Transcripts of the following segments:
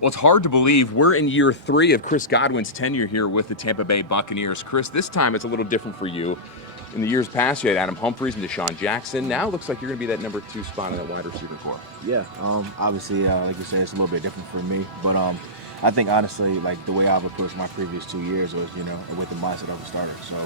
Well, it's hard to believe we're in year 3 of Chris Godwin's tenure here with the Tampa Bay Buccaneers. Chris, this time it's a little different for you. In the years past, you had Adam Humphries and Deshaun Jackson. Now it looks like you're going to be that number 2 spot in that wide receiver core. Yeah, obviously, like you said, it's a little bit different for me, but I think honestly, like the way I've approached my previous 2 years was, with the mindset of a starter. So,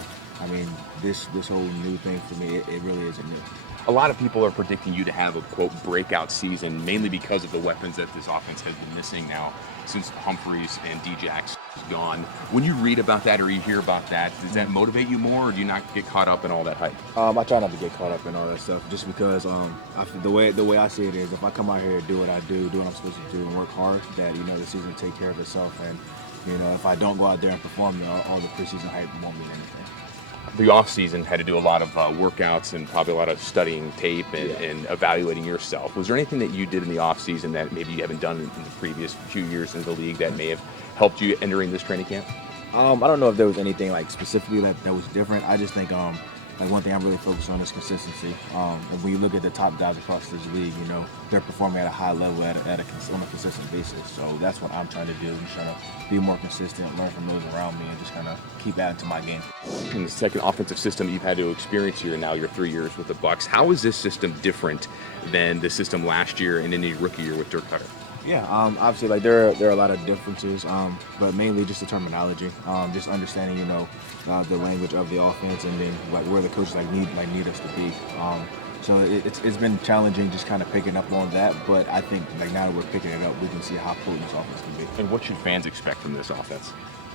I mean, this whole new thing for me, it really isn't new. A lot of people are predicting you to have a, quote, breakout season, mainly because of the weapons that this offense has been missing now since Humphries and D-Jack's gone. When you read about that or you hear about that, does that motivate you more, or do you not get caught up in all that hype? I try not to get caught up in all that stuff, just because the way I see it is, if I come out here and do what I do what I'm supposed to do, and work hard, that the season will take care of itself. And if I don't go out there and perform, all the preseason hype won't mean anything. The offseason had to do a lot of workouts and probably a lot of studying tape and evaluating yourself. Was there anything that you did in the offseason that maybe you haven't done in the previous few years in the league that may have helped you entering this training camp? I don't know if there was anything like specifically that was different. I just think like one thing I'm really focused on is consistency. And when you look at the top guys across this league, they're performing at a high level on a consistent basis. So that's what I'm trying to do. I'm trying to be more consistent, learn from those around me, and just kind of keep adding to my game. In the second offensive system you've had to experience here now, your 3 years with the Bucs, how is this system different than the system last year and in the rookie year with Dirk Cutter? Yeah, obviously, like there are a lot of differences, but mainly just the terminology, just understanding, the language of the offense, and then like where the coaches need us to be. So it's been challenging, just kind of picking up on that. But I think like now that we're picking it up, we can see how potent this offense can be. And what should fans expect from this offense?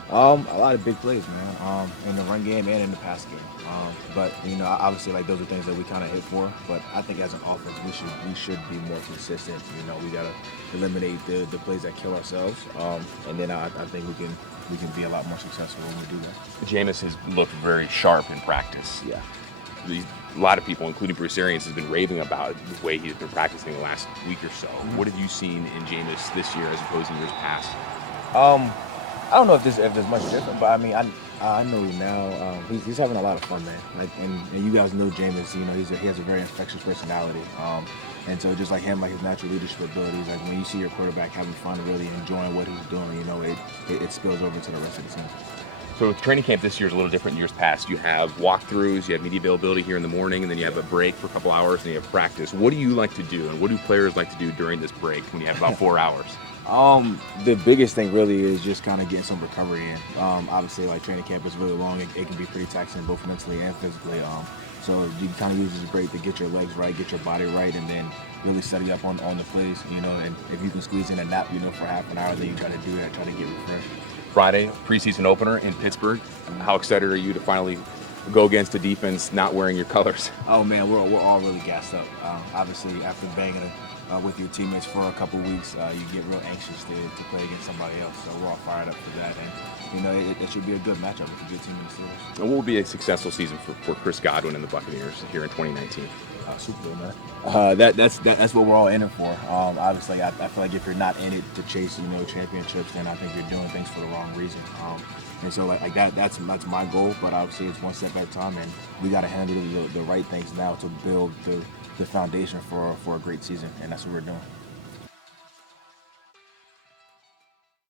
A lot of big plays, man, in the run game and in the pass game. But obviously, like those are things that we kind of hit for. But I think as an offense, we should be more consistent. We gotta eliminate the plays that kill ourselves, and then I think we can be a lot more successful when we do that. Jameis has looked very sharp in practice. Yeah. A lot of people, including Bruce Arians, has been raving about the way he's been practicing the last week or so. Mm-hmm. What have you seen in Jameis this year as opposed to years past? I don't know if there's much different, but I mean, I know now he's having a lot of fun, man. Like, and you guys know Jameis, he has a very infectious personality. And so just like him, like his natural leadership abilities, like when you see your quarterback having fun, really enjoying what he's doing, it spills over to the rest of the team. So training camp this year is a little different than years past. You have walkthroughs, you have media availability here in the morning, and then you have a break for a couple hours, and you have practice. What do you like to do, and what do players like to do during this break when you have about 4 hours? The biggest thing really is just kind of getting some recovery in. Obviously, like training camp is really long. It can be pretty taxing both mentally and physically. So you kind of use this break to get your legs right, get your body right, and then really study up on the plays. And if you can squeeze in a nap, for half an hour, then you try to do that, try to get refreshed. Friday, preseason opener in Pittsburgh. How excited are you to finally go against a defense not wearing your colors? Oh man, we're all really gassed up. Obviously, after banging with your teammates for a couple weeks, you get real anxious to play against somebody else. So we're all fired up for that, and it should be a good matchup with a good team in the Steelers. And what will be a successful season for Chris Godwin and the Buccaneers here in 2019? Super Bowl, man. That's what we're all in it for. Obviously, I feel like if you're not in it to chase championships, then I think you're doing things for the wrong reason. And so like that's my goal. But obviously, it's one step at a time, and we got to handle the right things now to build the foundation for a great season, and that's what we're doing.